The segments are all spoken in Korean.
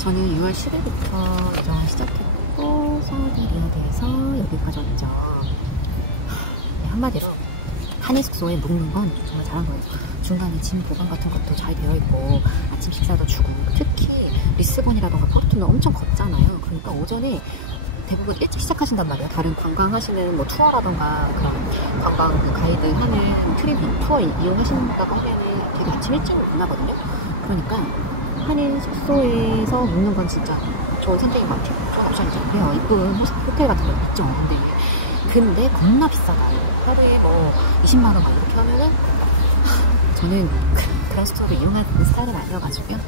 저는 6월 10일부터 이동을 시작했고 사우디 리야드에서 여기까지 왔죠. 네, 한마디로 한일 숙소에 묵는 건 정말 잘한 거예요. 중간에 짐 보관 같은 것도 잘 되어 있고 아침 식사도 주고, 특히 리스본이라던가 포르투는 엄청 걷잖아요. 그러니까 오전에 대부분 일찍 시작하신단 말이에요. 다른 관광하시는 뭐 투어라던가 그런 관광 그 가이드 하는 트립 투어 이용하신다고 하면은 되게 아침 일찍 오나거든요. 그러니까 한인 숙소에서 묵는 건 진짜 좋은 선택인 것 같아요. 좋은 옵션이죠. 그래요. 이쁜 호텔 같은 거 있죠. 근데 겁나 비싸다. 하루에 뭐 20만원 막 이렇게 하면은 저는 그런 숙소를 이용하는 스타일은 아니어가지고요.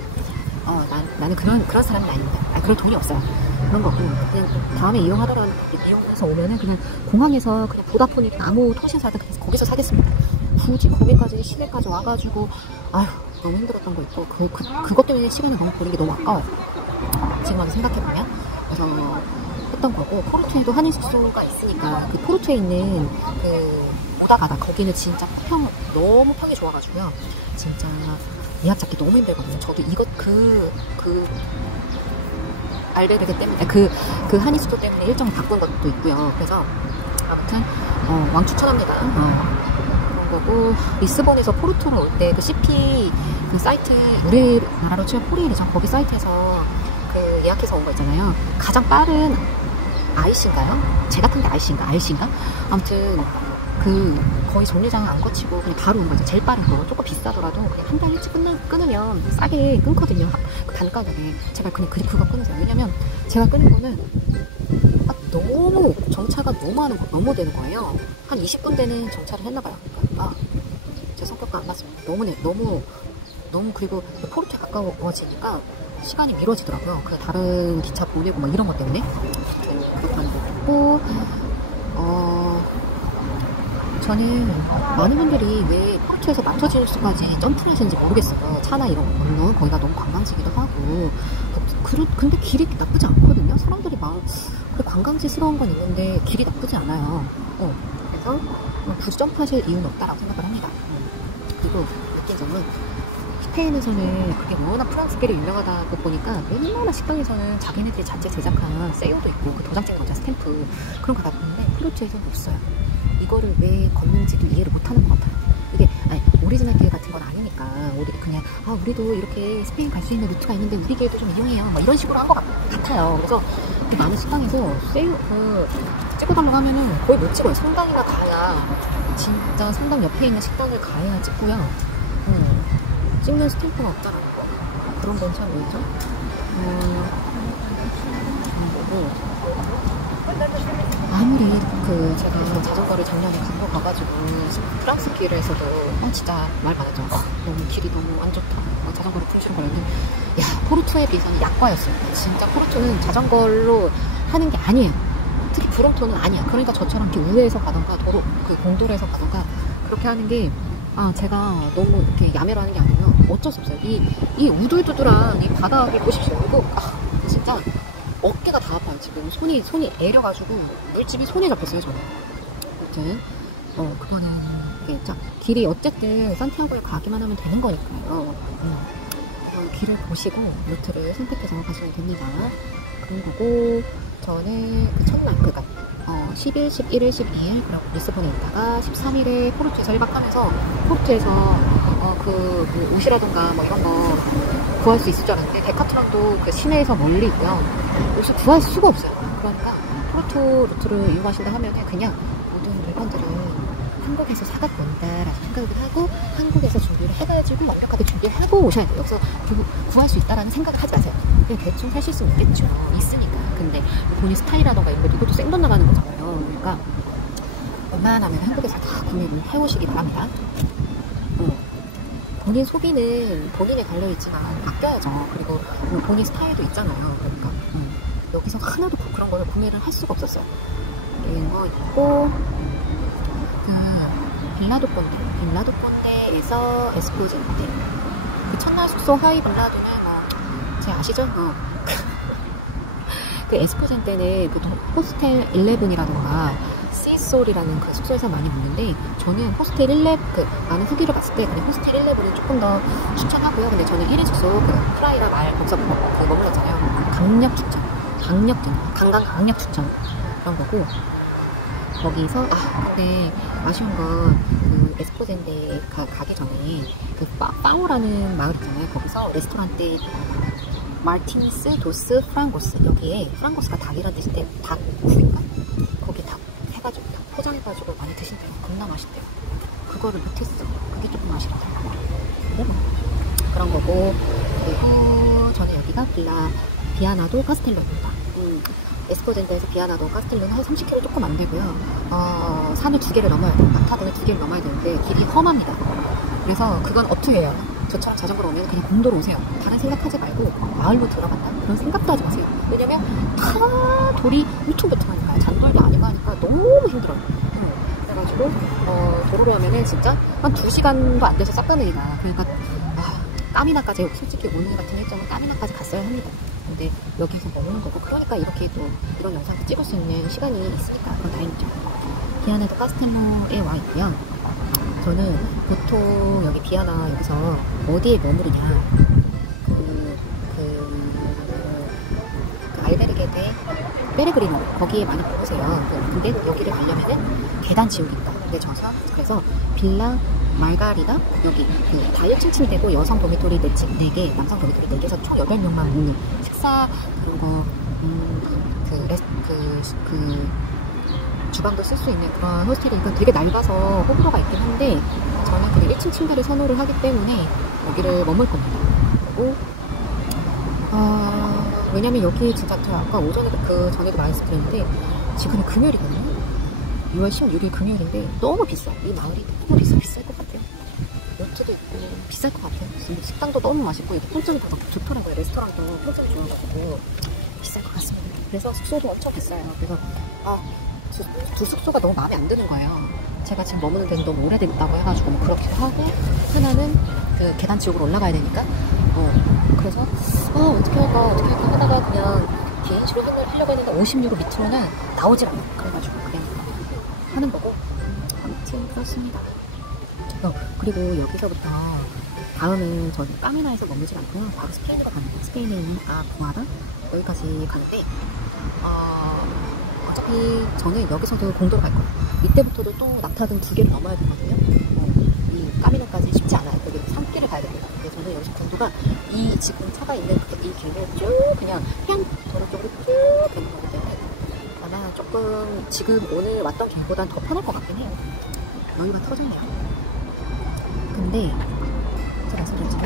나는 그런 사람은 아닙니다. 그럴 돈이 없어요. 그런 거고, 그냥 다음에 이용해서 오면은 그냥 공항에서 그냥 보다폰이나 아무 통신사든 그냥 거기서 사겠습니다. 굳이 거기까지 시내까지 와가지고 아휴 너무 힘들었던 거 있고, 그것 때문에 시간을 너무 버린 게 너무 아까워요. 지금 와서 생각해보면. 그래서 했던 거고, 포르투에도 한인 숙소가 있으니까 그 포르투에 있는 그 오다가다 거기는 진짜 너무 평이 좋아가지고요. 진짜 예약 잡기 너무 힘들거든요. 저도 알베르게 때문에 그 한인 숙소 때문에 일정을 바꾼 것도 있고요. 그래서 아무튼 왕 추천합니다. 그런 거고, 리스본에서 포르투로 올 때 그 CP 그 사이트, 우리나라로 치면 포리일이죠. 거기 사이트에서 그 예약해서 온 거 있잖아요. 가장 빠른 IC인가요? 제가 탄 게 IC인가? 아무튼 거의 정류장을 안 거치고 그냥 바로 온 거죠. 제일 빠른 거. 조금 비싸더라도 그냥 한 달 일찍 끊으면 싸게 끊거든요. 그 단가격에. 제발 그냥 그거 끊으세요. 왜냐면 제가 끊은 거는 너무 정차가 너무 되는 거예요. 한 20분 되는 정차를 했나봐요. 그러니까 제 성격과 안 맞습니다. 너무 그리고 포르투에 가까워지니까 시간이 미뤄지더라고요. 그 다른 기차 보내고 막 이런 것 때문에. 그렇다는 거 있고, 저는 많은 분들이 왜 포르투에서 마토지누스까지 점프를 하시는지 모르겠어요. 차나 이런 거. 물론 거기가 너무 관광지기도 하고, 근데 길이 나쁘지 않거든요. 사람들이 관광지스러운 건 있는데 길이 나쁘지 않아요. 그래서 굳이 점프하실 이유는 없다라고 생각을 합니다. 그리고 느낀 점은 스페인에서는 그게 워낙 프랑스끼리 유명하다고 보니까 웬만한 식당에서는 자기네들이 자체 제작한 세요도 있고 그 도장 찍은 거죠. 스탬프. 그런 거 놨는데 포르투에서는 없어요. 이거를 왜 걷는지도 이해를 못하는 것 같아요. 이게 오리지널 길 같은 건 아니니까 우리도 이렇게 스페인 갈 수 있는 루트가 있는데 우리 길도 좀 이용해요. 막 이런 식으로 한 것 같아요. 그래서 많은 식당에서 세요 찍어달라고 하면은 거의 못 찍어요. 성당이나 가야, 진짜 성당 옆에 있는 식당을 가야 찍고요. 찍는 스탬프가 없다라는 거. 그런 건 참 왜죠? 아무리 제가 자전거를 작년에 갖고 가가지고 프랑스 길에서도 진짜 말 많았죠. 너무 길이 너무 안 좋다. 자전거를 풀시는 거였는데, 포르투에 비해서는 약과였어요. 진짜 포르투는 자전거로 하는 게 아니에요. 특히 브론토는 아니야. 그러니까 저처럼 이렇게 우회해서 가던가 공도로에서 가던가 그렇게 하는 게, 제가 너무 이렇게 야매로 하는 게 아니고요. 어쩔 수 없어요. 이 우둘두둘한 이 바닥을 보십시오. 이거 진짜 어깨가 다 아파요. 지금 손이 애려가지고 물집이 손에 잡혔어요. 저는. 아무튼 그거는 길이 어쨌든 산티아고에 가기만 하면 되는 거니까요. 길을 보시고 루트를 선택해서 가시면 됩니다. 그리고 저는 그 첫날 10일, 11일, 12일 그리고 리스본에 있다가 13일에 포르투에서 1박 하면서, 포르투에서 옷이라던가 뭐 이런 거 구할 수 있을 줄 알았는데 데카트론도 그 시내에서 멀리 있고요. 옷을 구할 수가 없어요. 그러니까 포르투 루트를 이용하신다 하면은 그냥 모든 물건들은 한국에서 사갖고 온다라고 생각을 하고, 한국에서 준비를 해가지고 완벽하게 준비를 하고 오셔야 돼요. 여기서 구할 수 있다라는 생각을 하지 마세요. 그냥 대충 사실 수 있겠죠. 있으니까. 근데 본인 스타일이라던가 이런 것도 이것도 생돈 나가는 거잖아요. 그러니까 웬만하면 한국에서 다 구매를 해오시기 바랍니다. 본인 소비는 본인에 달려있지만 아껴야죠. 그리고 본인 스타일도 있잖아요. 그러니까 여기서 하나도 그런 거를 구매를 할 수가 없었어요. 이런 거 있고, 빌라도 꼰대에서 에스포젠테, 그 첫날 숙소 하이 빌라도는 제 아시죠? 그 에스포젠테는 그 호스텔 11이라던가 시솔이라는 그 숙소에서 많이 묵는데, 저는 호스텔 11, 많은 후기를 봤을 때 그냥 호스텔 11은 조금 더 추천하고요. 근데 저는 1인 숙소 프라이라 말 거기서 머물렀잖아요. 강력 추천. 강력 추천. 그런 거고. 거기서 근데 아쉬운 건 그 에스포젠데 가기 전에 그 파오라는 마을 있잖아요. 거기서 레스토랑때 마르티니스 도스 프랑고스, 여기에 프랑고스가 닭이란 뜻인데 닭구이인가? 거기 닭 해가지고 닭 포장해가지고 많이 드신대요. 겁나 맛있대요. 그거를 못했어. 그게 조금 아쉽다. 그런 거고. 그리고 저는 여기가 빌라 비아나도 카스텔로입니다. 에스포젠데에서 비아나도 카스텔로는 한 30km 조금 안 되고요. 산을 2개를 넘어야 돼요. 낙타동을 2개를 넘어야 되는데 길이 험합니다. 그래서 그건 어투예요. 저처럼 자전거로 오면 그냥 공도로 오세요. 다른 생각하지 말고 마을로 들어간다? 그런 생각도 하지 마세요. 왜냐면 다 돌이 울퉁불퉁하니까 잔돌도 아니고 하니까 너무 힘들어요. 그래가지고 도로로 하면은 진짜 한 2시간도 안 돼서 싹 가능이다. 그러니까 까미나까지, 솔직히 오늘 같은 일정은 까미나까지 갔어야 합니다. 근데 여기서 머무는 거고, 그러니까 이렇게 또 이런 영상도 찍을 수 있는 시간이 있으니까 그건 다행이죠. 비아나도 카스텔로에 와 있고요. 저는 보통 여기 비아나 여기서 어디에 머무르냐, 알베르게 데 페레그리노, 거기에 많이 머무세요. 근데 여기를 가려면은 계단 지옥입니다. 근데 그래서 빌라 말가리다, 여기 다 1층 침대고 여성 도미토리 4개, 남성 도미토리 4개에서 총 8명만 묵는 식사 그런 거, 주방도 쓸 수 있는 그런 호스텔이니까 되게 낡아서 호불호가 있긴 한데, 저는 그냥 1층 침대를 선호를 하기 때문에 여기를 머물 겁니다. 그리고 왜냐면 여기 진짜 제가 아까 오전에도 전에도 말씀드렸는데, 지금은 금요일이거든요. 6월 16일 금요일인데 너무 비싸. 이 마을이 너무 비쌀 것 같아요. 요트도 있고 비쌀 것 같아요. 식당도 너무 맛있고 여기 평점이 더 좋더라고요. 레스토랑도 평점이 좋아가지고 비쌀 것 같습니다. 그래서 숙소도 엄청 비싸요. 그래서 두 숙소가 너무 마음에 안 드는 거예요. 제가 지금 머무는 데는 너무 오래됐다고 해가지고 뭐 그렇게 하고, 하나는 그 계단 지옥으로 올라가야 되니까 그래서 어떻게 할까 하다가 그냥 개인시로 하려고 했는데 50유로 밑으로는 나오질 않아요. 그래가지고 그냥 하는 거고. 아무튼 그렇습니다. 그리고 여기서부터 다음은 저는 까미나에서 머물지 않고요. 바로 스페인으로 가는 거예요. 스페인에 있는 부아다 여기까지 가는데, 어차피 저는 여기서도 공도로 갈 거예요. 이때부터도 또 낙타등 2개를 넘어야 되거든요. 이 까미나까지 쉽지 않아요. 여기 산길을 가야 됩니다. 근데 저는 여기서 공도가 이 지금 차가 있는 이 길을 쭉 그냥 해안 도로 쪽으로 쭉 가는 거기 때문에 아마 조금 지금 오늘 왔던 길보단 더 편할 것 같긴 해요. 여유가 터졌네요. 근데 제가 말씀드렸지만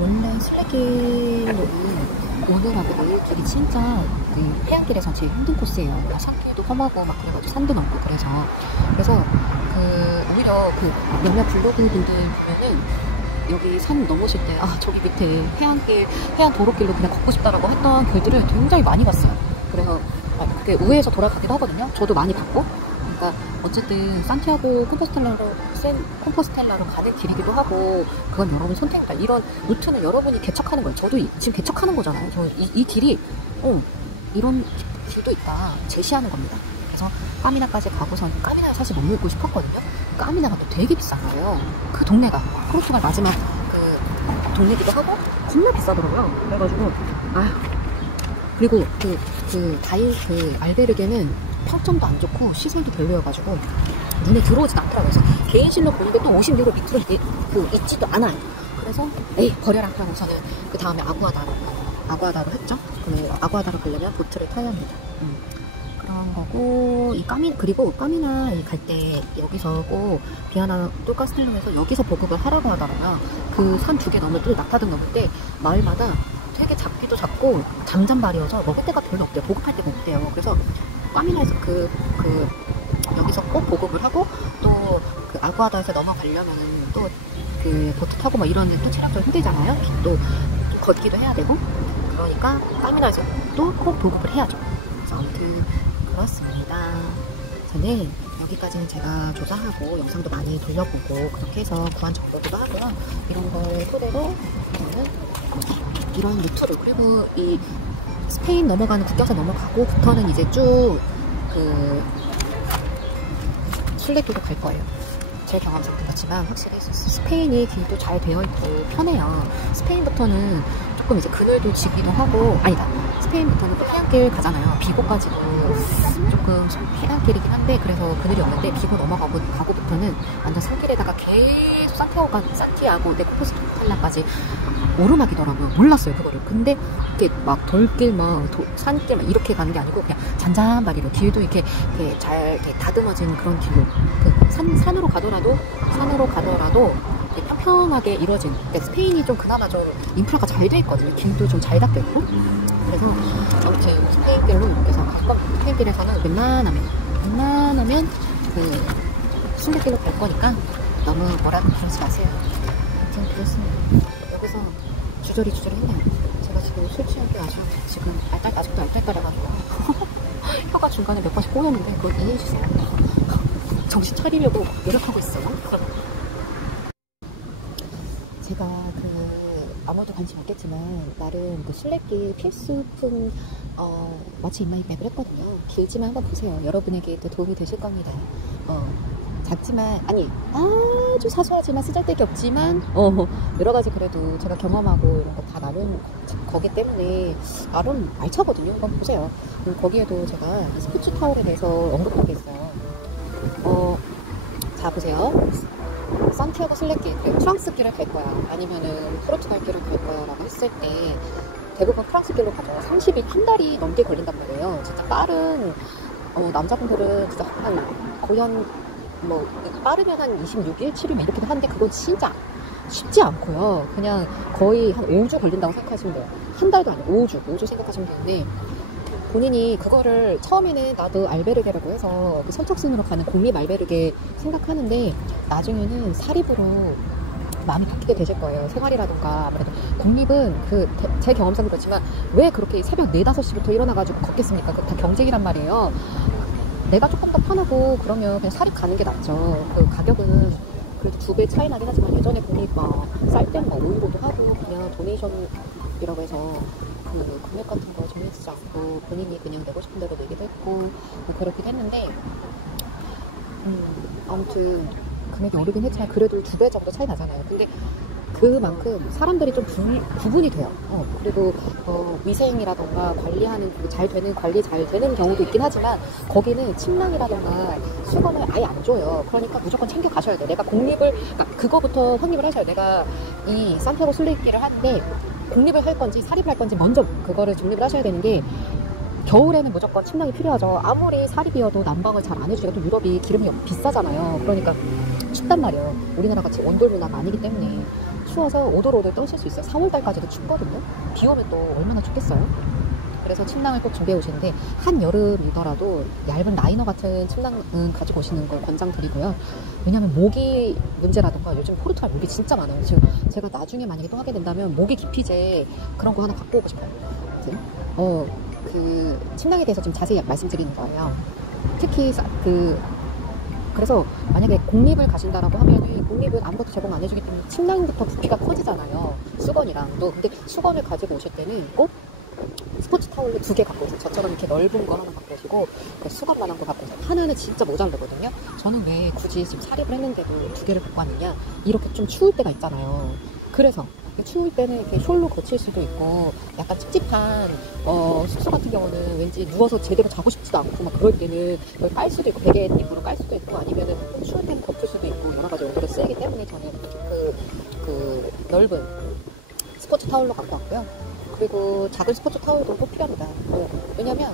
원래 순례길이 오늘하고 내일길이 진짜 해안길에서 제일 힘든 코스예요. 산길도 험하고 막 그래가지고 산도 넘고 그래서 오히려 몇몇 블로그 분들 보면은 여기 산 넘으실 때 저기 밑에 해안 도로길로 그냥 걷고 싶다라고 했던 글들을 굉장히 많이 봤어요. 그래서 그게 우회해서 돌아가기도 하거든요. 저도 많이 봤고. 그러니까 어쨌든 산티아고 콤포스텔라로 가는 길이기도 하고, 그건 여러분 선택입니다. 이런 루트는 여러분이 개척하는 거예요. 저도 지금 개척하는 거잖아요. 저 이 길이 이런 길도 있다 제시하는 겁니다. 그래서 까미나까지 가고선, 까미나에 사실 머물고 싶었거든요. 까미나가 또 되게 비싼 거예요. 그 동네가 포르투갈 마지막 동네기도 하고 겁나 비싸더라고요. 그래가지고 그리고 알베르게는 평점도 안 좋고 시설도 별로여가지고 눈에 들어오진 않더라고요. 그래서 개인실로 보는데 또 50유로 밑으로 있지도 않아요. 그래서 버려라 하고서는 그 다음에 아구아다로 했죠. 아구아다로 가려면 보트를 타야 합니다. 그런 거고, 그리고 까미나 갈 때 여기서 꼭 비아나 또 카스텔로에서 여기서 보급을 하라고 하더라고요. 그 산 2개 넘을 때, 낙타등 넘을 때 마을마다 되게 작기도 작고 잠잠발이어서 먹을 데가 별로 없대요. 보급할 데가 없대요. 그래서 까미나에서 여기서 꼭 보급을 하고, 또 아구아다에서 넘어가려면은 또 보트 타고 막 이러는 또 체력적으로 힘들잖아요. 또 걷기도 해야 되고. 그러니까 까미나에서 또 꼭 보급을 해야죠. 그래서 아무튼 그렇습니다. 저는 여기까지는 제가 조사하고 영상도 많이 돌려보고 그렇게 해서 구한 정보기도 하고요. 이런 걸 토대로 저는 이런 루트를, 그리고 이 스페인 넘어가는 국경선 넘어가고부터는 이제 쭉 순례도로 갈 거예요. 제 경험상 그렇지만 확실히 스페인이 길도 잘 되어 있고 편해요. 스페인부터는 가끔 이제 그늘도 지기도 하고, 아니다, 스페인부터는 또 해안길 가잖아요. 비고까지도 조금 해안길이긴 한데, 그래서 그늘이 없는데, 비고 가고부터는 완전 산길에다가 계속 산티아고 데 콤포스텔라까지 오르막이더라고요. 몰랐어요, 그거를. 근데 이렇게 막 돌길, 산길 막 이렇게 가는 게 아니고 그냥 잔잔바리로 길도 이렇게 잘 이렇게 다듬어진 그런 길로, 산으로 가더라도 이렇게 평평하게 이루어진. 그러니까 스페인이 좀 그나마 좀 인프라가 잘 돼 있거든요. 길도 좀 잘 닦여 있고. 그래서 아무튼 스페인길로 그래서 가끔 스페인길에서는 웬만하면 그 순례길로 갈 거니까 너무 뭐라고 그러지 마세요. 아무튼 그렇습니다. 여기서 주저리 했네요. 제가 지금 술 취한 게 아주 지금 아직도 알딸딸해가지고 혀가 중간에 몇 번씩 꼬였는데 그걸 이해해주세요. 정신 차리려고 노력하고 있어요. 제가 아무도 관심 없겠지만 나름 그 순례길 필수품 마치 인마이백을 했거든요. 길지만 한번 보세요. 여러분에게 또 도움이 되실 겁니다. 작지만, 아니 아주 사소하지만 쓰잘데기 없지만 여러 가지 그래도 제가 경험하고 이런 거 다 나눈 거기 때문에 나름 알차거든요. 한번 보세요. 거기에도 제가 스포츠 타월에 대해서 언급한 게 있어요. 자 보세요. 산티아고 순례길, 프랑스 길을 갈 거야, 아니면은 포르투갈 길을 갈 거야 라고 했을 때 대부분 프랑스 길로 가죠. 30일, 한 달이 넘게 걸린단 말이에요. 진짜 빠른 남자분들은 진짜 거의 빠르면 한 26일, 7일 이렇게도 하는데 그건 진짜 쉽지 않고요. 그냥 거의 한 5주 걸린다고 생각하시면 돼요. 한 달도 아니고 5주 생각하시면 되는데, 본인이 그거를 처음에는 나도 알베르게라고 해서 그 선착순으로 가는 공립 알베르게 생각하는데 나중에는 사립으로 마음이 바뀌게 되실 거예요. 생활이라던가. 아무래도 공립은 제 경험상 그렇지만 왜 그렇게 새벽 4, 5시부터 일어나가지고 걷겠습니까? 그거 다 경쟁이란 말이에요. 내가 조금 더 편하고 그러면 그냥 사립 가는 게 낫죠. 그 가격은 그래도 2배 차이 나긴 하지만 예전에 공립 쌀 때는 5유로도 하고 그냥 도네이션이라고 해서 그 금액 같은 거 정해지지 않고 본인이 그냥 내고 싶은 대로 내기도 했고 그렇기도 했는데, 아무튼 금액이 오르긴 했지만 그래도 2배 정도 차이 나잖아요. 근데 그만큼 사람들이 좀 구분이 돼요. 그리고 위생이라던가 관리하는 관리 잘 되는 경우도 있긴 하지만 거기는 침낭이라던가 수건을 아예 안 줘요. 그러니까 무조건 챙겨 가셔야 돼. 내가 그러니까 그거부터 확립을 하셔야 돼. 내가 이 산티아고 순례길을 하는데 공립을 할 건지 사립을 할 건지 먼저 그거를 정립을 하셔야 되는 게, 겨울에는 무조건 침낭이 필요하죠. 아무리 사립이어도 난방을 잘 안 해주니까 또 유럽이 기름이 비싸잖아요. 그러니까 춥단 말이에요. 우리나라 같이 온돌 문화가 아니기 때문에 추워서 오돌오돌 떠실 수 있어요. 4월달까지도 춥거든요. 비 오면 또 얼마나 춥겠어요. 그래서 침낭을 꼭 준비해 오시는데 한여름이더라도 얇은 라이너 같은 침낭은 가지고 오시는 걸 권장드리고요. 왜냐하면 모기 문제라던가 요즘 포르투갈 모기 진짜 많아요. 지금 제가 나중에 만약에 또 하게 된다면 모기 기피제 그런 거 하나 갖고 오고 싶어요. 그 침낭에 대해서 좀 자세히 말씀드리는 거예요. 특히 그래서 만약에 공립을 가신다라고 하면은 공립은 아무것도 제공 안 해주기 때문에 침낭부터 부피가 커지잖아요. 수건이랑. 근데 수건을 가지고 오실 때는 꼭 스포츠 타올을 2개 갖고 오세요. 저처럼 이렇게 넓은 거 하나 갖고 오시고 수건만한 거 갖고 오세요. 하나는 진짜 모자르거든요. 저는 왜 굳이 지금 사립을 했는데도 2개를 갖고 왔느냐, 이렇게 좀 추울 때가 있잖아요. 그래서 추울 때는 이렇게 숄로 거칠 수도 있고 약간 찝찝한 숙소 같은 경우는 왠지 누워서 제대로 자고 싶지도 않고 막 그럴 때는 그걸 깔 수도 있고 베개 입으로 깔 수도 있고, 아니면은 추울 때는 덮을 수도 있고 여러 가지 용도로 쓰이기 때문에 저는 그 넓은 스포츠 타올로 갖고 왔고요. 그리고 작은 스포츠 타올도 꼭 필요합니다. 왜냐면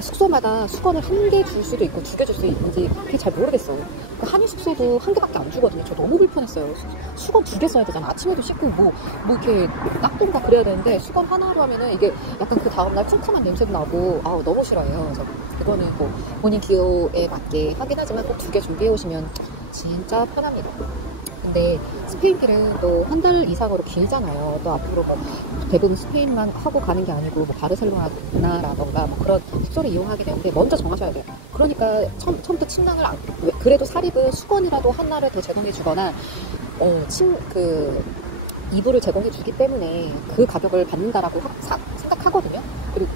숙소마다 수건을 1개 줄 수도 있고 2개 줄 수 있는지 그게 잘 모르겠어요. 한인 숙소도 1개밖에 안 주거든요. 저 너무 불편했어요. 수건 2개 써야 되잖아. 아침에도 씻고 뭐 이렇게 닦던가 그래야 되는데 수건 하나로 하면은 이게 약간 그 다음날 쿰쿰한 냄새도 나고 너무 싫어요. 그래서 그거는 뭐 본인 기호에 맞게 하긴 하지만 꼭 2개 준비해 오시면 진짜 편합니다. 근데 스페인길은 또 한 달 이상으로 길잖아요. 또 앞으로 대부분 스페인만 하고 가는 게 아니고 바르셀로나라던가 그런 숙소를 이용하게 되는데 먼저 정하셔야 돼요. 그러니까 처음부터 침낭을 그래도 사립은 수건이라도 하나를 더 제공해 주거나 이불을 제공해 주기 때문에 그 가격을 받는다라고 생각하거든요. 그리고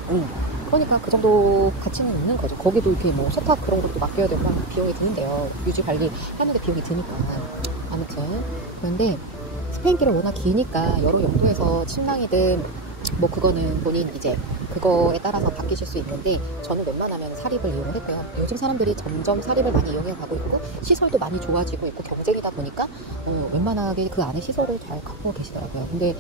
그러니까 그 정도 가치는 있는 거죠. 거기도 이렇게 세탁 그런 것도 맡겨야 되고 비용이 드는데요. 유지 관리 하는데 비용이 드니까. 아무튼 그런데 스페인길은 워낙 기니까 여러 용도에서 침낭이든 뭐 그거는 본인 이제 그거에 따라서 바뀌실 수 있는데, 저는 웬만하면 사립을 이용을 했고요. 요즘 사람들이 점점 사립을 많이 이용해 가고 있고 시설도 많이 좋아지고 있고 경쟁이다 보니까 웬만하게 그 안에 시설을 잘 갖고 계시더라고요. 근데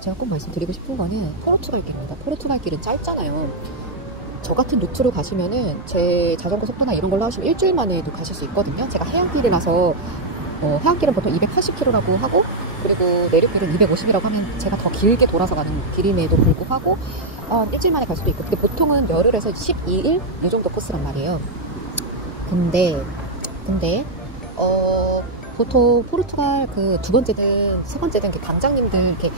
제가 꼭 말씀드리고 싶은 거는 포르투갈 길입니다. 포르투갈 길은 짧잖아요. 저 같은 루트로 가시면은 제 자전거 속도나 이런 걸로 하시면 일주일 만에도 가실 수 있거든요. 제가 해안길이라서 해안길은 보통 280km라고 하고, 그리고 내륙길은 250이라고 하면 제가 더 길게 돌아서 가는 길임에도 불구하고 일주일 만에 갈 수도 있고, 근데 보통은 열흘 에서 12일 이 정도 코스란 말이에요. 근데 보통 포르투갈 그 두 번째든 세 번째든 그 관장님들 이렇게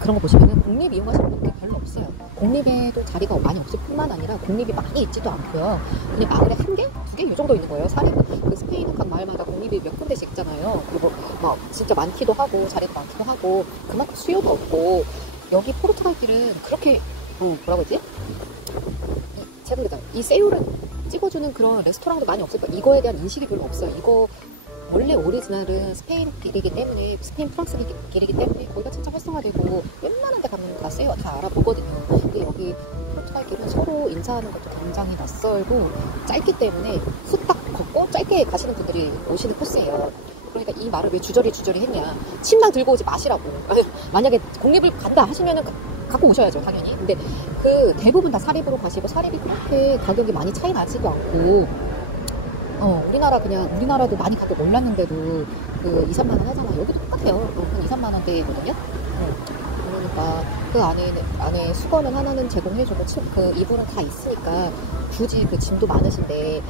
그런 거 보시면은 공립 이용하시는 분들 별로 없어요. 공립에도 자리가 많이 없을 뿐만 아니라 공립이 많이 있지도 않고요. 그냥 마을에 한 개? 두 개? 이 정도 있는 거예요. 사립, 그 스페인은 각 마을마다 공립이 몇 군데씩 있잖아요. 그리고 막 진짜 많기도 하고 자리도 많기도 하고 그만큼 수요도 없고, 여기 포르투갈 길은 그렇게 뭐라고 하지? 제가 모르겠다. 이 세율을 찍어주는 그런 레스토랑도 많이 없을 거예요. 이거에 대한 인식이 별로 없어요. 이거 원래 오리지널은 스페인 길이기 때문에, 스페인 프랑스 길이기 때문에 거기가 진짜 활성화되고 웬만한 데 가면 다 세요. 다 알아보거든요. 근데 여기 포르투갈 길은 서로 인사하는 것도 굉장히 낯설고 짧기 때문에 후딱 걷고 짧게 가시는 분들이 오시는 코스예요. 그러니까 이 말을 왜 주저리 했냐, 침낭 들고 오지 마시라고. 만약에 공립을 간다 하시면은 갖고 오셔야죠, 당연히. 근데 그 대부분 다 사립으로 가시고, 사립이 그렇게 가격이 많이 차이 나지도 않고, 우리나라도 많이 가격 올랐는데도 그 2, 3만 원 하잖아. 여기도 똑같아요. 한 2, 3만 원대거든요. 그러니까 그 안에 수건은 하나는 제공해주고, 그 이불은 다 있으니까 굳이 그 짐도 많으신데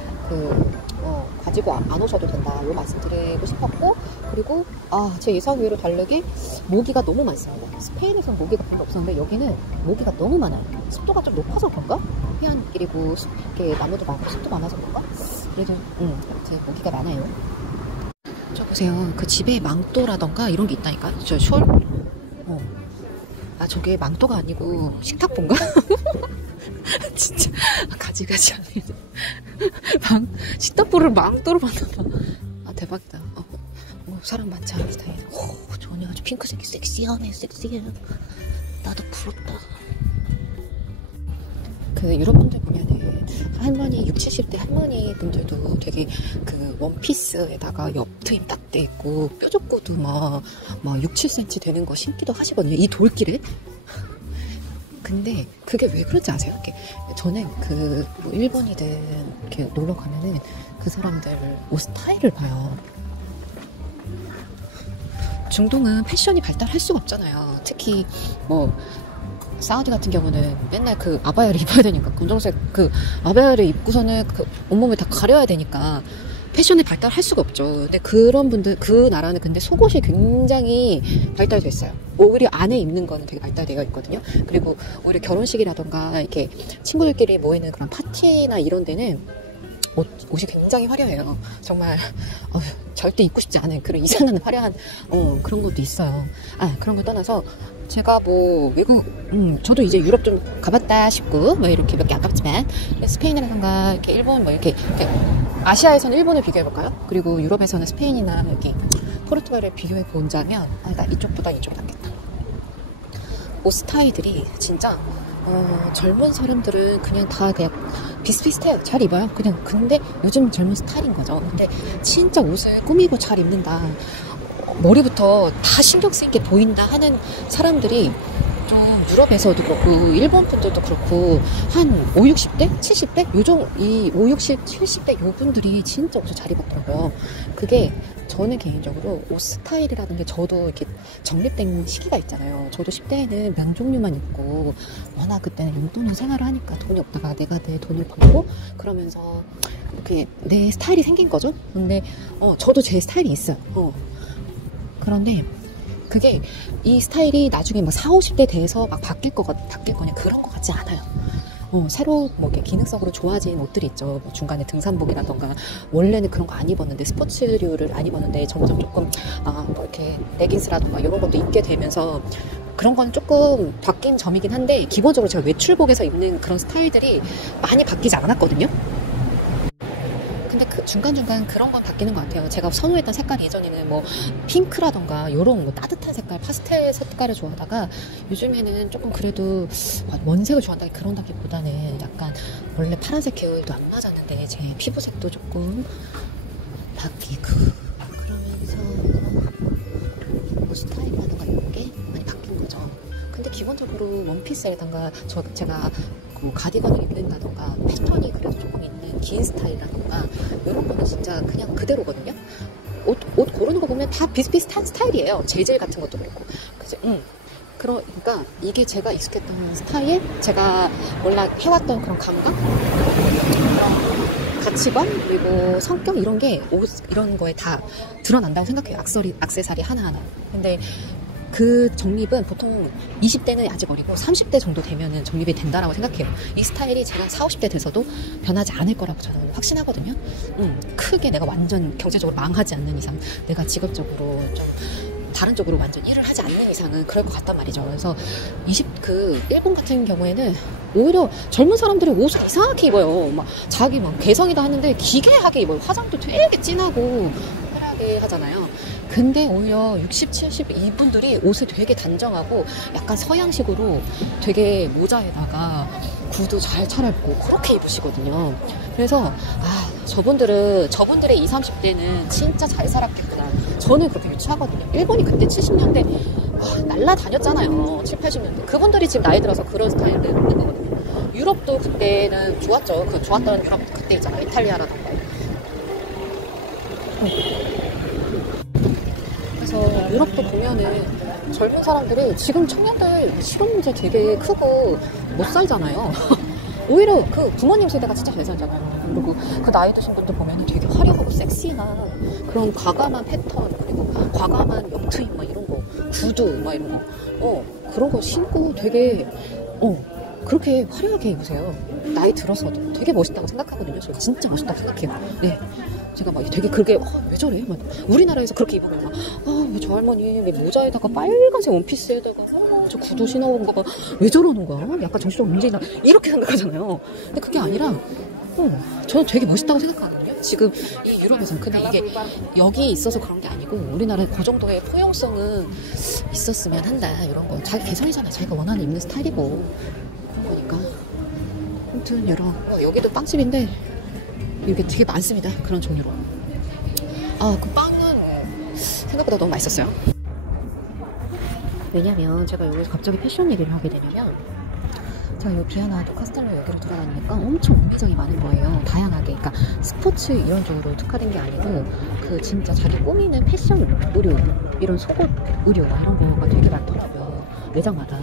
가지고 안 오셔도 된다. 이 말씀 드리고 싶었고, 그리고 제 예상 외로 다르게 모기가 너무 많습니다. 스페인에서는 모기가 별로 없었는데 여기는 모기가 너무 많아요. 습도가 좀 높아서 그런가? 해안길이고 이렇게 나무도 많고 습도 많아서 그런가? 그래도 이제 모기가 많아요. 저 보세요. 그 집에 망토라던가 이런 게 있다니까. 저 숄? 저게 망토가 아니고 식탁보인가? 진짜 가지가지하네. 식탁보를 망토로 만든다. 대박이다. 사람 많지 않다. 저는 아주 핑크색이 섹시하네. 섹시해. 나도 부럽다. 그 유럽 분들 보면은 할머니 60, 70대 할머니 분들도 되게 그 원피스에다가 옆트임 딱 돼 있고 뾰족구도 막 6, 7cm 되는 거 신기도 하시거든요. 이 돌길에. 근데 그게 왜 그런지 아세요? 이렇게 저는 뭐 일본이든 이렇게 놀러 가면은 그 사람들 옷 스타일을 봐요. 중동은 패션이 발달할 수가 없잖아요. 특히 사우디 같은 경우는 맨날 그 아바야를 입어야 되니까, 검정색 그 아바야를 입고서는 그 온몸을 다 가려야 되니까 패션이 발달할 수가 없죠. 근데 그런 분들, 그 나라는 근데 속옷이 굉장히 발달됐어요. 오히려 안에 입는 거는 되게 발달되어 있거든요. 그리고 오히려 결혼식이라던가 이렇게 친구들끼리 모이는 그런 파티나 이런 데는 옷이 굉장히 화려해요. 정말 절대 입고 싶지 않은 그런 이상한 화려한 그런 것도 있어요. 그런 거 떠나서 제가 외국 저도 이제 유럽 좀 가봤다 싶고 이렇게 몇 개 아깝지만, 스페인이라던가 이렇게 일본 이렇게 아시아에서는 일본을 비교해볼까요? 그리고 유럽에서는 스페인이나 여기 포르투갈을 비교해 본다면 나 이쪽보다 이쪽이 낫겠다. 옷 스타일들이 진짜 젊은 사람들은 그냥 비슷비슷해요. 잘 입어요. 근데 요즘 젊은 스타일인 거죠. 근데 진짜 옷을 꾸미고 잘 입는다, 머리부터 다 신경 쓰인 게 보인다 하는 사람들이 좀 유럽에서도 그렇고 일본 분들도 그렇고 한 5, 60대? 70대? 이 5, 60, 70대 요 분들이 진짜 옷을 잘 입었더라고요. 그게 저는 개인적으로 옷 스타일이라는 게, 저도 이렇게 정립된 시기가 있잖아요. 저도 10대에는 면 종류만 입고, 워낙 그때는 용돈으로 생활을 하니까 돈이 없다가 내가 내 돈을 벌고 그러면서 이렇게 내 스타일이 생긴 거죠. 근데 저도 제 스타일이 있어요. 그런데 그게 이 스타일이 나중에 40, 50대 돼서 바뀔 거냐 그런 거 같지 않아요. 새로 이렇게 기능성으로 좋아진 옷들이 있죠. 중간에 등산복이라던가, 원래는 그런 거 안 입었는데, 스포츠류를 안 입었는데 점점 조금 이렇게 레깅스라던가 이런 것도 입게 되면서 그런 건 조금 바뀐 점이긴 한데, 기본적으로 제가 외출복에서 입는 그런 스타일들이 많이 바뀌지 않았거든요. 근데 그 중간중간 그런 건 바뀌는 것 같아요. 제가 선호했던 색깔이 예전에는 뭐 핑크라던가 요런 뭐 따뜻한 색깔, 파스텔 색깔을 좋아하다가 요즘에는 조금 그래도 원색을 좋아한다 그런다기보다는 약간 원래 파란색 계열도 안 맞았는데 제 피부색도 조금 바뀌고 그러면서 뭐 스타일이라던가 이런 게 많이 바뀐 거죠. 근데 기본적으로 원피스라던가 제가 그 가디건을 입는다던가 패턴이 그래도 조금 있는 긴 스타일이라던가 이런 거는 진짜 그냥 그대로거든요. 옷 고르는 거 보면 다 비슷비슷한 스타일이에요. 재질 같은 것도 그렇고. 그죠? 그러니까 이게 제가 익숙했던 스타일, 제가 원래 해왔던 그런 감각, 그런 가치관, 그리고 성격 이런 게 옷 이런 거에 다 드러난다고 생각해요. 액세서리 하나하나. 근데 그 정립은 보통 20대는 아직 어리고 30대 정도 되면은 정립이 된다라고 생각해요. 이 스타일이 제가 40, 50대 돼서도 변하지 않을 거라고 저는 확신하거든요. 크게 내가 완전 경제적으로 망하지 않는 이상, 내가 직업적으로 좀 다른 쪽으로 완전 일을 하지 않는 이상은 그럴 것 같단 말이죠. 그래서 일본 같은 경우에는 오히려 젊은 사람들이 옷을 이상하게 입어요. 막 자기 막 개성이다 하는데 기괴하게 입어요. 화장도 되게 진하고 화려하게 하잖아요. 근데 오히려 60, 70 이분들이 옷을 되게 단정하고 약간 서양식으로 되게 모자에다가 구두 잘 차려입고 그렇게 입으시거든요. 그래서 저분들의 20, 30대는 진짜 잘 살았겠구나. 저는 그렇게 유추하거든요. 일본이 그때 70년대 날라다녔잖아요. 7, 80년대. 그분들이 지금 나이 들어서 그런 스타일을 입는 거거든요. 유럽도 그때는 좋았죠. 그 좋았던 유럽 그때 있잖아요. 이탈리아라던가. 그래서 유럽도 보면은 젊은 사람들이 지금 청년들 실업 문제 되게 크고 못 살잖아요. 오히려 그 부모님 세대가 진짜 잘 살잖아요. 그리고 그 나이 드신 분들 보면은 되게 화려하고 섹시한 그런 과감한 패턴, 그리고 과감한 옆트임 막 이런 거, 구두 막 이런 거, 그런 거 신고 되게 그렇게 화려하게 입으세요. 나이 들어서도 되게 멋있다고 생각하거든요. 저 진짜 멋있다고 생각해요. 네. 제가 막 되게 그게 왜 저래? 막 우리나라에서 그렇게 입으면 막 왜 저 할머니 왜 모자에다가 빨간색 원피스에다가 저 구두 신어온 거가 왜 저러는 거야? 약간 정신적 문제나 이렇게 생각하잖아요. 근데 그게 아니라 저는 되게 멋있다고 생각하거든요. 지금 이 유럽에서는. 근데 이게 여기에 있어서 그런 게 아니고 우리나라에 그 정도의 포용성은 있었으면 한다. 이런 거 자기 개성이잖아. 자기가 원하는 입는 스타일이고 그런 거니까. 아무튼 여기도 빵집인데 이게 되게 많습니다. 그런 종류로. 그 빵은 생각보다 너무 맛있었어요. 왜냐면 제가 여기서 갑자기 패션 얘기를 하게 되냐면 제가 이 비아나 카스텔로 여기를 돌아다니니까 엄청 매장이 많은 거예요. 다양하게. 그러니까 스포츠 이런 쪽으로 특화된 게 아니고 그 진짜 자기 꾸미는 패션 의류, 이런 속옷 의류 이런 거가 되게 많더라고요. 매장마다.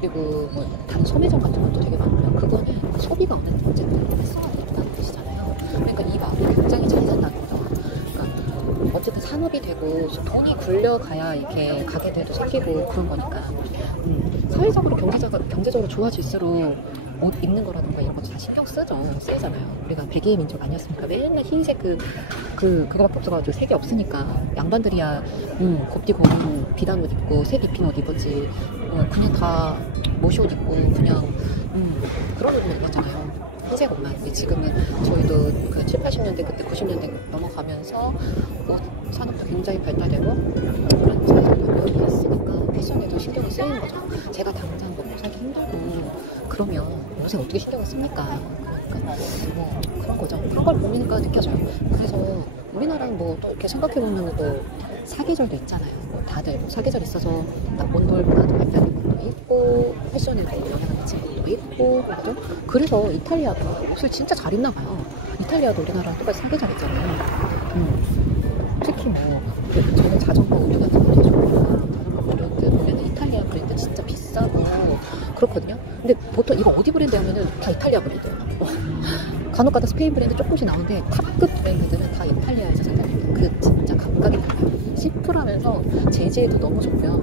그리고 뭐 다른 소매점 같은 것도 되게 많고요. 그거는 소비가 어쨌든 활성화가 된다는 뜻이잖아요. 그러니까 이 마음이 굉장히 잘 산다는 거죠. 그러니까 어쨌든 산업이 되고 돈이 굴려가야 이렇게 가게들도 생기고 그런 거니까. 사회적으로 경제적으로 좋아질수록 옷 입는 거라든가 이런 것도 다 신경 쓰잖아요. 우리가 백의의 민족 아니었습니까? 맨날 흰색 그거밖에 없어가지고 색이 없으니까 양반들이야 곱디 고운 비단 옷 입고 색 입힌 옷 입었지. 그냥 다 모시 옷 입고 그냥 그런 옷만 입었잖아요. 흰색 옷만. 근데 지금은 저희도 그 7, 80년대 그때 90년대 넘어가면서 옷 산업도 굉장히 발달되고 그런 사회적으로 여유가 있으니까 패션에도 신경이 쓰이는 거죠. 제가 당장 먹고 살기 힘들고 그러면 요새 어떻게 신경을 씁니까? 그러니까 뭐 그런 거죠. 그런 걸 보니까 느껴져요. 그래서 우리나라는 뭐 또 이렇게 생각해보면 또 사계절도 있잖아요. 뭐 다들 사계절 있어서 온돌 문화도 발달된 것도 있고 패션에도 영향을 미친 것도 있고 그죠? 그래서 이탈리아도 옷을 진짜 잘 입나 봐요. 이탈리아도 우리나라랑 똑같이 사계절 있잖아요. 특히 뭐 저는 자전거 의류 같은 거 되게 좋아해요. 자전거 브랜드 보면 이탈리아 브랜드 진짜 비싸고 그렇거든요. 근데 보통 이거 어디 브랜드 하면은 다 이탈리아 브랜드예요. 간혹가다 스페인 브랜드 조금씩 나오는데 탑급 브랜드들은 다 이탈리아에서 생산됩니다. 그 진짜 감각이 달라요. 심플하면서 재질도 너무 좋고요.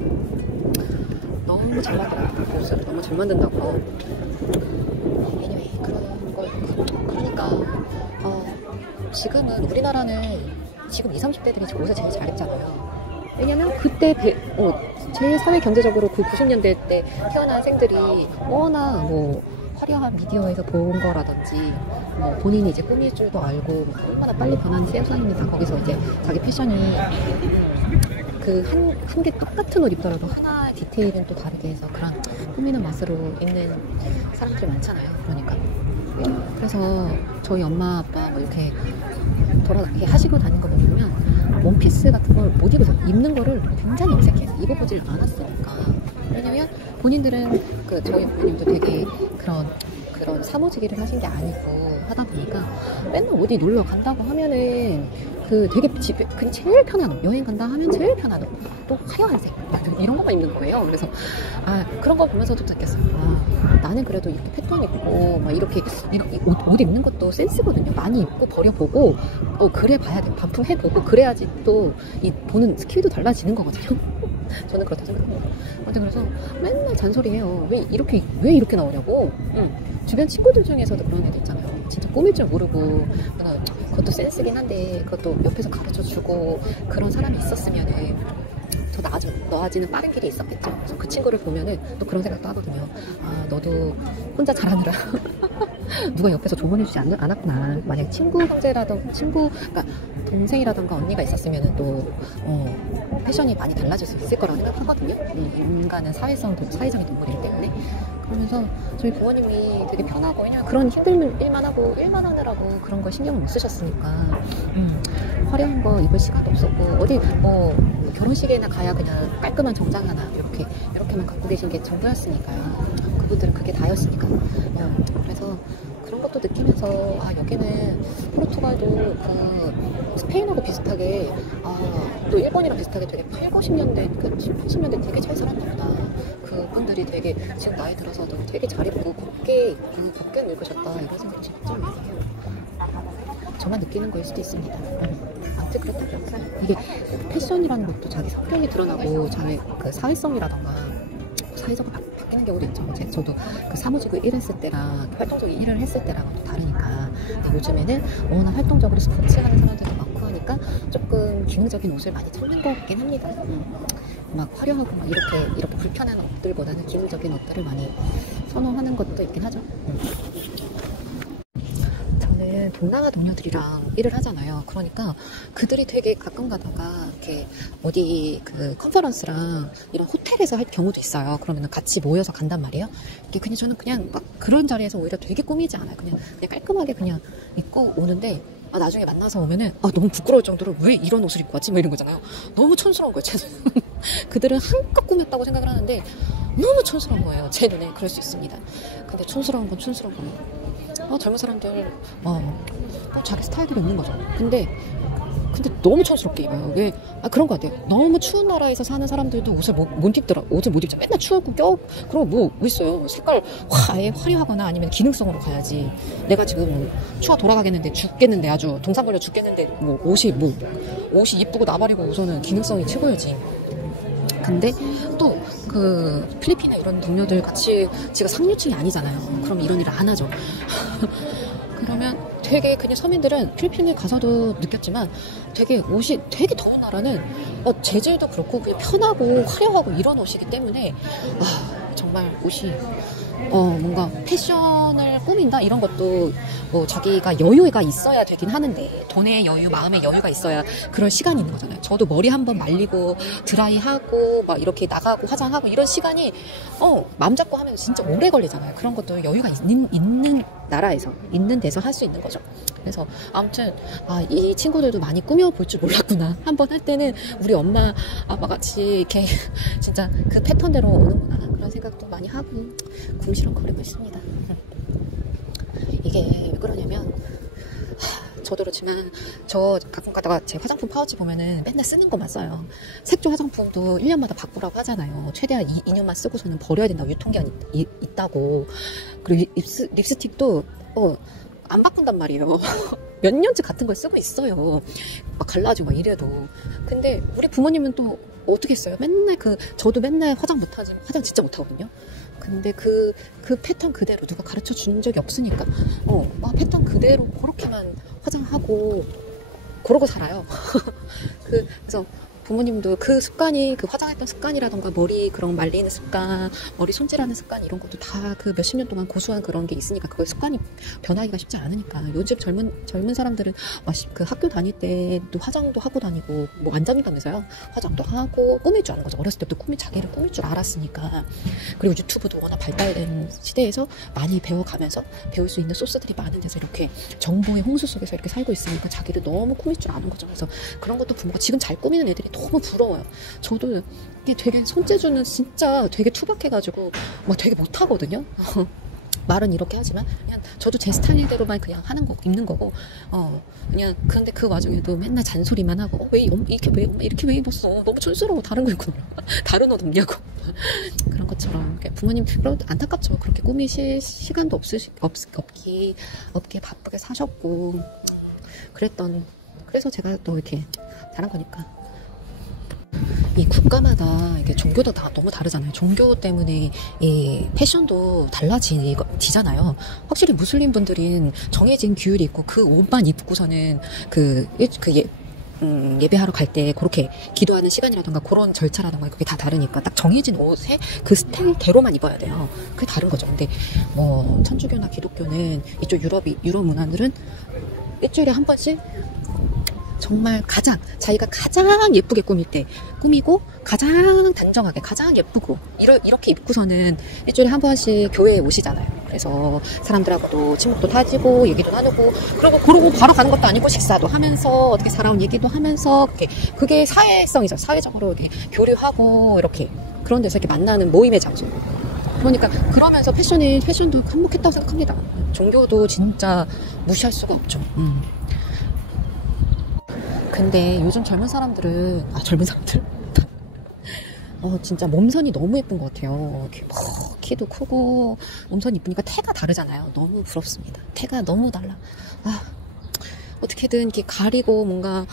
너무 잘 만들어요. 옷을 너무 잘 만든다고. anyway, 그러니까 지금은 우리나라는 지금 20, 30대들이 옷을 제일 잘 입잖아요. 왜냐면 그때 제일 사회 경제적으로 그 90년대 때 태어난 생들이 워낙 뭐 화려한 미디어에서 본 거라든지 뭐 본인이 이제 꾸밀 줄도 알고 뭐 얼마나 빨리 변하는 세상입니다. 거기서 이제 자기 패션이 그 한 개 똑같은 옷 입더라도 하나 디테일은 또 다르게 해서 그런 꾸미는 맛으로 입는 사람들이 많잖아요. 그러니까 그래서 저희 엄마 아빠 뭐 이렇게 이렇게 하시고 다니는 거 보면 원피스 같은 걸 못 입어서 입는 거를 굉장히 어색해서 입어보질 않았으니까. 왜냐면 본인들은 그 저희 부모님도 되게 그런 사무직 일을 하신 게 아니고 하다 보니까 맨날 어디 놀러 간다고 하면은 그 되게 집에 그냥 제일 편한 옷, 여행 간다 하면 제일 편한 옷, 또 하얀색 이런 것만 입는 거예요. 그래서 그런 거 보면서도 느꼈어요. 나는 그래도 이렇게 패턴 입고 막 이렇게 옷 입는 것도 센스거든요. 많이 입고 버려보고 그래 봐야 돼. 반품해보고 그래야지 또 이 보는 스킬도 달라지는 거거든요. 저는 그렇다 생각합니다. 그래서 맨날 잔소리해요. 왜 이렇게 나오냐고. 주변 친구들 중에서도 그런 애들 있잖아요. 진짜 꾸밀 줄 모르고 그것도 센스긴 한데 그것도 옆에서 가르쳐주고 그런 사람이 있었으면은 더 나아지는 빠른 길이 있었겠죠. 그래서 그 친구를 보면은 또 그런 생각도 하거든요. 너도 혼자 잘하느라 누가 옆에서 조언해주지 않았구나. 만약 그러니까 동생이라던가 언니가 있었으면은 또 패션이 많이 달라질 수 있을 거라고 생각하거든요. 인간은 사회적인 동물이기 때문에. 그러면서 저희 부모님이 되게 편하고, 왜냐면 그런 힘든 일만 하느라고 그런 걸 신경을 못 쓰셨으니까 화려한 거 입을 시간도 없었고, 어디 뭐 결혼식에나 가야 그냥 깔끔한 정장 하나 이렇게만 갖고 계신 게 전부였으니까요. 그분들은 그게 다였으니까요. 그래서 그런 것도 느끼면서 여기는 포르투갈도 스페인하고 비슷하게 또 일본이랑 비슷하게 되게 8, 90년대, 80년대 되게 잘 살았나 보다. 그분들이 되게 지금 나이 들어서도 되게 잘 입고 곱게 늙으셨다, 이런 생각 진짜 많이 해요. 저만 느끼는 거일 수도 있습니다. 아무튼 그렇다고요. 이게 패션이라는 것도 자기 성격이 드러나고 자기 그 사회성이라던가 사회적으로 바뀌는 경우도 있죠. 저도 그 사무직을 일했을 때랑 활동적인 일을 했을 때랑은 또 다르니까. 근데 요즘에는 워낙 활동적으로 스포츠하는 사람들도 많고 하니까 조금 기능적인 옷을 많이 찾는 것 같긴 합니다. 막 화려하고 막 이렇게 불편한 옷들보다는 기능적인 옷들을 많이 선호하는 것도 있긴 하죠. 저는 동남아 동료들이랑 일을 하잖아요. 그러니까 그들이 되게 가끔 가다가 이렇게 어디 그 컨퍼런스랑 이런 호텔에서 할 경우도 있어요. 그러면 같이 모여서 간단 말이에요. 이게 저는 그냥 막 그런 자리에서 오히려 되게 꾸미지 않아요. 그냥 깔끔하게 그냥 입고 오는데, 나중에 만나서 오면은 너무 부끄러울 정도로 왜 이런 옷을 입고 왔지? 뭐 이런 거잖아요. 너무 촌스러운 거예요. 그들은 한껏 꾸몄다고 생각을 하는데 너무 촌스러운 거예요. 제 눈에 그럴 수 있습니다. 근데 촌스러운 건 촌스러운 거예요. 젊은 사람들 자기 스타일대로 입는 거죠. 근데 너무 촌스럽게 입어요. 왜? 그런 거 같아요. 너무 추운 나라에서 사는 사람들도 옷을 못 입죠. 맨날 추웠고 그럼 뭐 있어요? 색깔 아예 화려하거나 아니면 기능성으로 가야지. 내가 지금 추워 돌아가겠는데 죽겠는데, 아주 동상 걸려 죽겠는데 옷이 이쁘고 나발이고 우선은 기능성이 최고여지. 근데 또 그 필리핀에 이런 동료들 같이 제가 상류층이 아니잖아요. 그럼 이런 일을 안 하죠. 그러면 되게 그냥 서민들은 필리핀에 가서도 느꼈지만 되게 옷이 되게 더운 나라는 재질도 그렇고 그냥 편하고 화려하고 이런 옷이기 때문에 정말 옷이 뭔가 패션을 꾸민다 이런 것도 자기가 여유가 있어야 되긴 하는데, 돈의 여유, 마음의 여유가 있어야 그럴 시간이 있는 거잖아요. 저도 머리 한번 말리고 드라이하고 막 이렇게 나가고 화장하고 이런 시간이 마음 잡고 하면 진짜 오래 걸리잖아요. 그런 것도 여유가 있는 나라에서 있는 데서 할 수 있는 거죠. 그래서 아무튼 이 친구들도 많이 꾸며볼 줄 몰랐구나. 한번 할 때는 우리 엄마 아빠 같이 이렇게 진짜 그 패턴대로 오는구나, 그런 생각도 많이 하고 궁시렁거리고 있습니다. 이게 왜 그러냐면 저도 그렇지만 저 가끔 가다가 제 화장품 파우치 보면은 맨날 쓰는 것만 써요. 색조 화장품도 1년마다 바꾸라고 하잖아요. 최대한 2년만 쓰고서는 버려야 된다고, 유통기한이 있다고. 그리고 립스틱도 안 바꾼단 말이에요. 몇 년째 같은 걸 쓰고 있어요. 막 갈라지고 막 이래도. 근데 우리 부모님은 또 어떻게 했어요? 저도 맨날 화장 진짜 못하거든요. 근데 그 패턴 그대로 누가 가르쳐 준 적이 없으니까 패턴 그대로 그렇게만 화장하고 그러고 살아요. 그래서 부모님도 그 습관이, 그 화장했던 습관이라던가 머리 그런 말리는 습관, 머리 손질하는 습관, 이런 것도 다 그 몇십 년 동안 고수한 그런 게 있으니까 그걸 습관이 변하기가 쉽지 않으니까. 요즘 젊은 사람들은 그 학교 다닐 때도 화장도 하고 다니고 뭐 안 잡는다면서요. 화장도 하고 꾸밀 줄 아는 거죠. 어렸을 때부터 자기를 꾸밀 줄 알았으니까. 그리고 유튜브도 워낙 발달된 시대에서 많이 배워가면서 배울 수 있는 소스들이 많은 데서 이렇게 정보의 홍수 속에서 이렇게 살고 있으니까 자기를 너무 꾸밀 줄 아는 거죠. 그래서 그런 것도 부모가 지금 잘 꾸미는 애들이 너무 부러워요. 저도 이게 되게 손재주는 진짜 되게 투박해가지고 막 되게 못하거든요. 말은 이렇게 하지만 그냥 저도 제 스타일대로만 그냥 하는 거, 입는 거고, 그냥. 그런데 그 와중에도 맨날 잔소리만 하고, 왜 이렇게 왜 입었어? 너무 촌스러워. 다른 거 입고 다른 옷 없냐고. 그런 것처럼 부모님 안타깝죠. 그렇게 꾸미실 시간도 없게 바쁘게 사셨고 그래서 제가 또 이렇게 잘한 거니까. 이 국가마다 이게 종교도 다 너무 다르잖아요. 종교 때문에 이 패션도 달라지잖아요. 확실히 무슬림 분들은 정해진 규율이 있고 그 옷만 입고서는 예배하러 갈 때 그렇게 기도하는 시간이라던가 그런 절차라던가 그게 다 다르니까 딱 정해진 옷에 그 스타일대로만 입어야 돼요. 그게 다른 거죠. 근데 뭐 천주교나 기독교는 이쪽 유럽 문화들은 일주일에 한 번씩 정말 자기가 가장 예쁘게 꾸밀 때 꾸미고 가장 단정하게 가장 예쁘고 이렇게 입고서는 일주일에 한 번씩 교회에 오시잖아요. 그래서 사람들하고도 친목도 타지고 얘기도 나누고 그러고 바로 가는 것도 아니고 식사도 하면서 어떻게 살아온 얘기도 하면서 그게 사회성이죠. 사회적으로 이렇게 교류하고 이렇게 그런 데서 이렇게 만나는 모임의 장소. 그러니까 그러면서 패션도 한몫했다고 생각합니다. 종교도 진짜 무시할 수가 없죠. 근데 요즘 젊은 사람들 진짜 몸선이 너무 예쁜 것 같아요. 키도 크고 몸선이 이쁘니까 태가 다르잖아요. 너무 부럽습니다. 태가 너무 달라. 어떻게든 이렇게 가리고 뭔가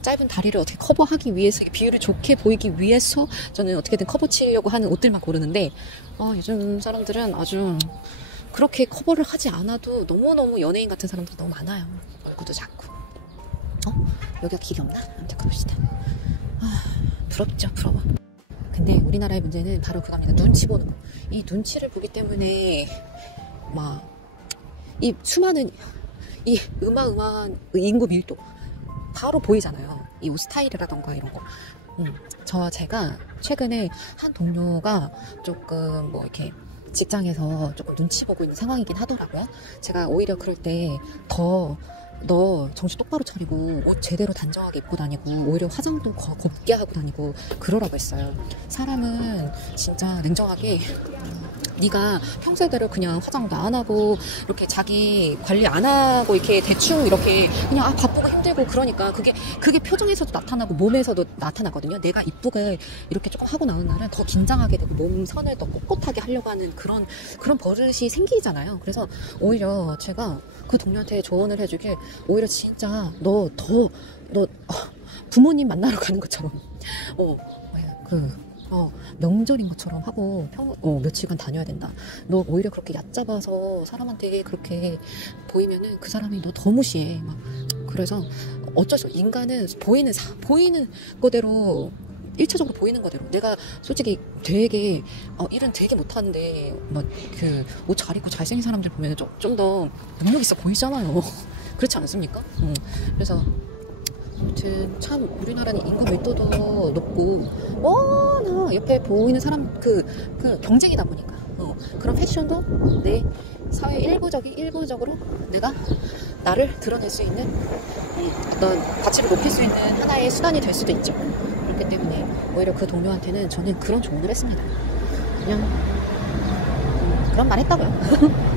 짧은 다리를 어떻게 커버하기 위해서 비율을 좋게 보이기 위해서 저는 어떻게든 커버 치려고 하는 옷들만 고르는데 요즘 사람들은 아주 그렇게 커버를 하지 않아도 너무너무 연예인 같은 사람들 너무 많아요. 얼굴도 작고. 여기가 길이 없나? 아무튼 그럽시다. 부럽죠, 부러워. 근데 우리나라의 문제는 바로 그겁니다. 눈치 보는 거. 이 눈치를 보기 때문에 이 수많은 이 어마어마한 인구 밀도 바로 보이잖아요. 이 옷 스타일이라던가 이런 거. 제가 최근에 한 동료가 조금 이렇게 직장에서 조금 눈치 보고 있는 상황이긴 하더라고요. 제가 오히려 그럴 때 너 정신 똑바로 차리고 옷 제대로 단정하게 입고 다니고 오히려 화장도 곱게 하고 다니고 그러라고 했어요. 사람은 진짜 냉정하게 네가 평소대로 그냥 화장도 안 하고 이렇게 자기 관리 안 하고 이렇게 대충 이렇게 그냥 바쁘고 힘들고 그러니까 그게 표정에서도 나타나고 몸에서도 나타나거든요. 내가 이쁘게 이렇게 조금 하고 나온 날은 더 긴장하게 되고 몸 선을 더 꼿꼿하게 하려고 하는 그런 버릇이 생기잖아요. 그래서 오히려 제가 그 동료한테 조언을 해주길 오히려 진짜 너 부모님 만나러 가는 것처럼 명절인 것처럼 하고 며칠간 다녀야 된다. 너 오히려 그렇게 얕잡아서 사람한테 그렇게 보이면은 그 사람이 너 더 무시해. 그래서 어쩔 수 없어. 인간은 보이는 거대로 1차적으로 보이는 거대로 내가 솔직히 되게 일은 되게 못하는데 옷 잘 입고 잘생긴 사람들 보면 좀 더 능력 있어 보이잖아요. 그렇지 않습니까? 그래서 아무튼 참 우리나라는 인구 밀도도 높고 워낙 옆에 보이는 사람 그 경쟁이다 보니까 그런 패션도 내 사회 일부적으로 내가 나를 드러낼 수 있는 어떤 가치를 높일 수 있는 하나의 수단이 될 수도 있죠. 그렇기 때문에 오히려 그 동료한테는 저는 그런 조언을 했습니다. 그냥 그런 말 했다고요.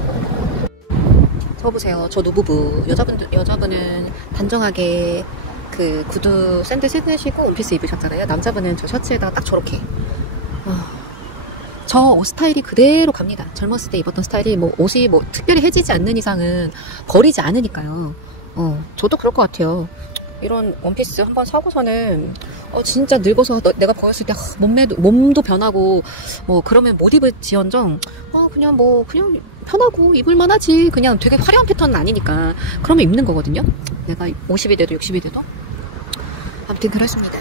저 보세요. 저 노부부 여자분은 단정하게 그 구두 샌들 신으시고 원피스 입으셨잖아요. 남자분은 저 셔츠에다가 딱 저렇게 저 옷 스타일이 그대로 갑니다. 젊었을 때 입었던 스타일이 옷이 특별히 해지지 않는 이상은 버리지 않으니까요. 저도 그럴 것 같아요. 이런 원피스 한번 사고서는 진짜 늙어서 내가 보였을 때 몸도 변하고 그러면 못 입을지언정 그냥 편하고 입을만 하지. 그냥 되게 화려한 패턴은 아니니까 그러면 입는 거거든요. 내가 50이 돼도 60이 돼도 아무튼 그렇습니다.